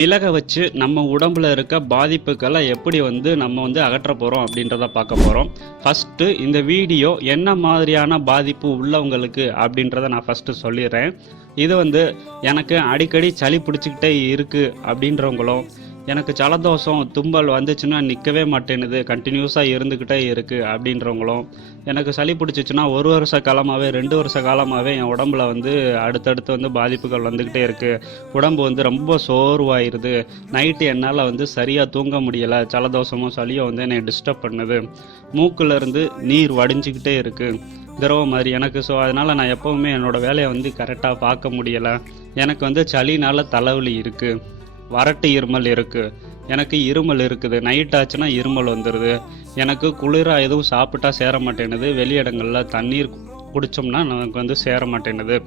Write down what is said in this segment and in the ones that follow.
மிளகை வச்சு நம்ம உடம்புல இருக்க பாதிப்புகளை எப்படி நம்ம அகற்ற போகிறோம் அப்படின்றத பார்க்க போகிறோம். ஃபஸ்ட்டு இந்த வீடியோ என்ன மாதிரியான பாதிப்பு உள்ளவங்களுக்கு அப்படின்றத நான் ஃபஸ்ட்டு சொல்லிடுறேன். இது எனக்கு அடிக்கடி சளி பிடிச்சிக்கிட்டே இருக்குது அப்படின்றவங்களும், எனக்கு ஜலதோஷம் தும்பல் வந்துச்சுன்னா நிற்கவே மாட்டேனுது, கண்டினியூஸாக இருந்துக்கிட்டே இருக்குது அப்படின்றவங்களும், எனக்கு சளி பிடிச்சிச்சுன்னா 1 வருஷ காலமாகவே 2 வருஷ காலமாகவே என் உடம்புல அடுத்தடுத்து பாதிப்புகள் வந்துக்கிட்டே இருக்குது, உடம்பு ரொம்ப சோர்வாயிருது, நைட்டு என்னால் சரியாக தூங்க முடியலை, ஜலதோஷமும் சளியும் என்னை டிஸ்டர்ப் பண்ணுது, மூக்குலேருந்து நீர் வடிஞ்சிக்கிட்டே இருக்குது திரவ மாதிரி எனக்கு. ஸோ அதனால் நான் எப்போவுமே என்னோடய வேலையை கரெக்டாக பார்க்க முடியலை, எனக்கு சளினால் தலைவலி இருக்குது, வறட்டு இருமல் இருக்குது, எனக்கு இருமல் இருக்குது, நைட் ஆச்சுன்னா இருமல் வந்துடுது, எனக்கு குளிராக எதுவும் சாப்பிட்டா சேர மாட்டேனுது, வெளியிடங்களில் தண்ணீர் குடித்தோம்னா நமக்கு சேர மாட்டேனுது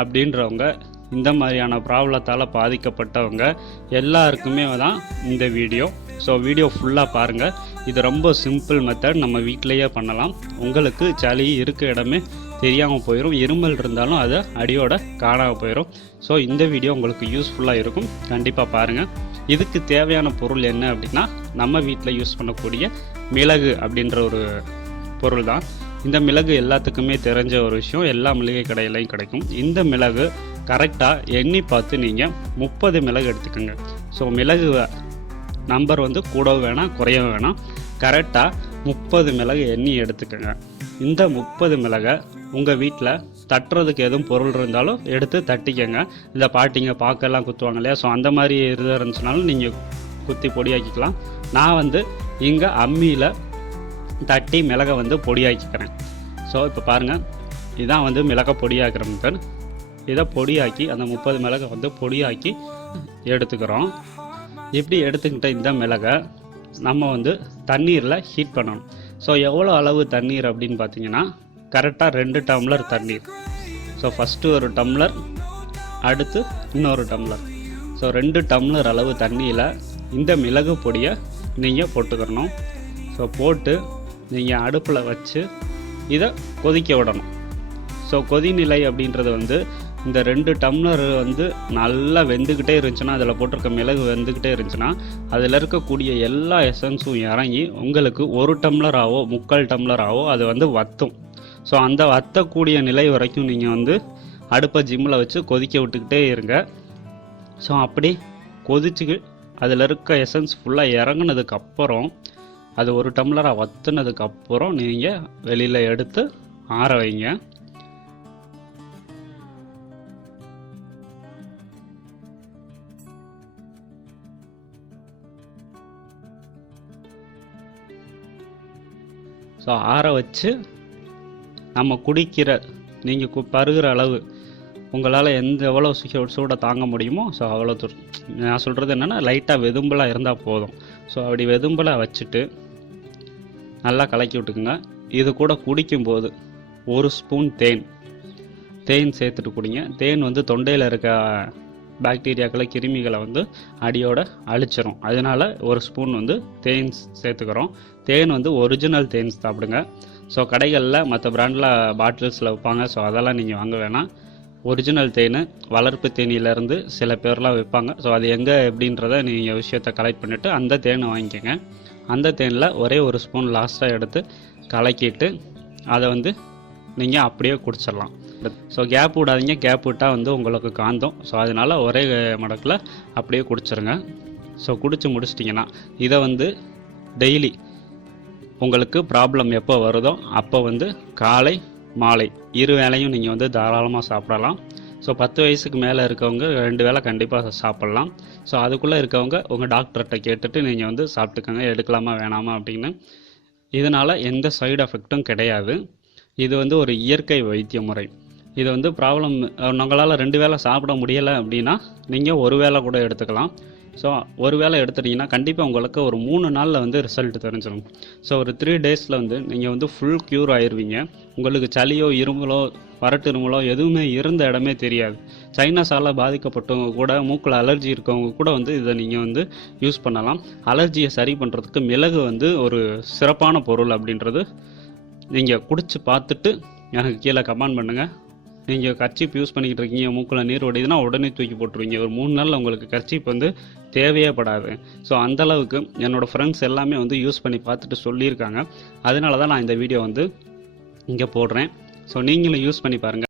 அப்படின்றவங்க, இந்த மாதிரியான ப்ராப்ளத்தால் பாதிக்கப்பட்டவங்க எல்லாருக்குமே தான் இந்த வீடியோ. ஸோ வீடியோ ஃபுல்லாக பாருங்கள். இது ரொம்ப சிம்பிள் மெத்தட், நம்ம வீட்டிலையே பண்ணலாம். உங்களுக்கு சளி இருக்க இடமே தெரியாமல் போயிடும், இருமல் இருந்தாலும் அதை அடியோட காணாமல் போயிடும். ஸோ இந்த வீடியோ உங்களுக்கு யூஸ்ஃபுல்லாக இருக்கும், கண்டிப்பாக பாருங்கள். இதுக்கு தேவையான பொருள் என்ன அப்படின்னா, நம்ம வீட்டில் யூஸ் பண்ணக்கூடிய மிளகு அப்படின்ற ஒரு பொருள் தான். இந்த மிளகு எல்லாத்துக்குமே தெரிஞ்ச ஒரு விஷயம், எல்லா மளிகை கடையிலையும் கிடைக்கும். இந்த மிளகு கரெக்டாக எண்ணி பார்த்து நீங்கள் 30 மிளகு எடுத்துக்கோங்க. ஸோ மிளகு நம்பர் கூடவும் வேணாம் குறையவும் வேணாம், கரெக்டாக 30 மிளகு எண்ணி எடுத்துக்கோங்க. இந்த 30 மிளகை உங்கள் வீட்டில் தட்டுறதுக்கு எதுவும் பொருள் இருந்தாலும் எடுத்து தட்டிக்கங்க. இந்த பாட்டிங்க பாக்கெல்லாம் குத்துவாங்க இல்லையா, ஸோ அந்த மாதிரி இருந்துச்சுனாலும் நீங்கள் குத்தி பொடியாக்கிக்கலாம். நான் இங்கே அம்மியில் தட்டி மிளகை பொடியாக்கிக்கிறேன். ஸோ இப்போ பாருங்கள், இதான் மிளகை பொடியாக்கிற மெத்தட். இதை பொடியாக்கி அந்த 30 மிளகை பொடியாக்கி எடுத்துக்கிறோம். இப்படி எடுத்துக்கிட்ட இந்த மிளகை நம்ம தண்ணீரில் ஹீட் பண்ணணும். ஸோ எவ்வளோ அளவு தண்ணீர் அப்படின்னு பார்த்தீங்கன்னா, கரெக்டாக 2 டம்ளர் தண்ணீர். ஸோ ஃபஸ்ட்டு ஒரு டம்ளர், அடுத்து இன்னொரு டம்ளர். ஸோ 2 டம்ளர் அளவு தண்ணியில் இந்த மிளகு பொடியை நீங்கள் போட்டுக்கிறணும். ஸோ போட்டு நீங்கள் அடுப்பில் வச்சு இதை கொதிக்க விடணும். ஸோ கொதிநிலை அப்படின்றது இந்த 2 டம்ளர் நல்லா வெந்துக்கிட்டே இருந்துச்சுன்னா, அதில் போட்டிருக்க மிளகு வெந்துக்கிட்டே இருந்துச்சுன்னா, அதில் இருக்கக்கூடிய எல்லா எசன்ஸும் இறங்கி உங்களுக்கு 1 டம்ளராகவோ 3/4 டம்ளராகவோ அது வற்றும். ஸோ அந்த வற்றக்கூடிய நிலை வரைக்கும் நீங்கள் அடுப்பை ஜிம்மில் வச்சு கொதிக்க விட்டுக்கிட்டே இருங்க. ஸோ அப்படி கொதிச்சு அதில் இருக்க எசன்ஸ் ஃபுல்லாக இறங்குனதுக்கப்புறம், அது 1 டம்ளராக வற்றுனதுக்கப்புறம் நீங்கள் வெளியில் எடுத்து ஆற வைங்க. ஸோ ஆற வச்சு நம்ம குடிக்கிற, நீங்கள் பருகிற அளவு உங்களால் எவ்வளோ சூடை தாங்க முடியுமோ, ஸோ அவ்வளோ நான் சொல்கிறது என்னென்னா, லைட்டாக வெதும்பலாக இருந்தால் போதும். ஸோ அப்படி வெதும்பலாக வச்சுட்டு நல்லா கலக்கி விட்டுக்குங்க. இது கூட குடிக்கும்போது 1 ஸ்பூன் தேன் சேர்த்துட்டு குடிங்க. தேன் தொண்டையில் இருக்க பாக்டீரியாக்களை கிருமிகளை அடியோட அழிச்சிரும். அதனால 1 ஸ்பூன் தேன் சேர்த்துக்கிறோம். தேன் ஒரிஜினல் தேன் சாப்பிடுங்க. ஸோ கடைகளில் மற்ற பிராண்டில் பாட்டில்ஸில் வைப்பாங்க, ஸோ அதெல்லாம் நீங்கள் வாங்க வேணாம். ஒரிஜினல் தேன், வளர்ப்பு தேனியிலேருந்து சில பேர்லாம் வைப்பாங்க. ஸோ அது எங்கே எப்படின்றத நீங்கள் விஷயத்தை கலெக்ட் பண்ணிவிட்டு அந்த தேனை வாங்கிக்கோங்க. அந்த தேனில் ஒரே 1 ஸ்பூன் லாஸ்ட்டாக எடுத்து கலக்கிட்டு அதை நீங்கள் அப்படியே குடிச்சிடலாம். ஸோ கேப் விடாதீங்க, கேப் விட்டால் உங்களுக்கு காந்தம். ஸோ அதனால் ஒரே மடக்கில் அப்படியே குடிச்சிருங்க. ஸோ குடிச்சு முடிச்சிட்டிங்கன்னா இதை டெய்லி உங்களுக்கு ப்ராப்ளம் எப்போ வருதோ அப்போ காலை மாலை 2 வேளையும் நீங்கள் தாராளமாக சாப்பிடலாம். ஸோ 10 வயசுக்கு மேலே இருக்கவங்க 2 வேளை கண்டிப்பாக சாப்பிட்லாம். ஸோ அதுக்குள்ளே இருக்கவங்க உங்கள் டாக்டர்கிட்ட கேட்டுட்டு நீங்கள் சாப்பிட்டுக்கோங்க, எடுக்கலாமா வேணாமா அப்படின்னு. இதனால் எந்த சைடு எஃபெக்டும் கிடையாது. இது ஒரு இயற்கை வைத்திய முறை. இது ப்ராப்ளம் உங்களால் 2 வேளை சாப்பிட முடியலை அப்படின்னா நீங்கள் 1 வேளை கூட எடுத்துக்கலாம். ஸோ 1 வேளை எடுத்துட்டிங்கன்னா கண்டிப்பாக உங்களுக்கு ஒரு 3 நாளில் ரிசல்ட் தெரிஞ்சிடும். ஸோ ஒரு 3 டேஸில் நீங்கள் ஃபுல் க்யூர் ஆயிடுவீங்க. உங்களுக்கு சளியோ இருமலோ வறட்டு இருமலோ எதுவுமே இருந்த இடமே தெரியாது. சைனஸால் பாதிக்கப்பட்டவங்க கூட, மூக்கில் அலர்ஜி இருக்கவங்க கூட இதை நீங்கள் யூஸ் பண்ணலாம். அலர்ஜியை சரி பண்ணுறதுக்கு மிளகு ஒரு சிறப்பான பொருள் அப்படின்றது நீங்கள் குடிச்சு பார்த்துட்டு எனக்கு கீழே கமெண்ட் பண்ணுங்கள். நீங்கள் கர்ச்சீப் யூஸ் பண்ணிக்கிட்டு இருக்கீங்க, மூக்கில் நீர் வடிதுன்னா உடனே தூக்கி போட்டுருவீங்க. ஒரு 3 நாளில் உங்களுக்கு கர்ச்சீப் வந்து தேவையே படாது. ஸோ அந்தளவுக்கு என்னோடய ஃப்ரெண்ட்ஸ் எல்லாமே வந்து யூஸ் பண்ணி பார்த்துட்டு சொல்லியிருக்காங்க. அதனால தான் நான் இந்த வீடியோ வந்து இங்கே போடுறேன். ஸோ நீங்களும் யூஸ் பண்ணி பாருங்கள்.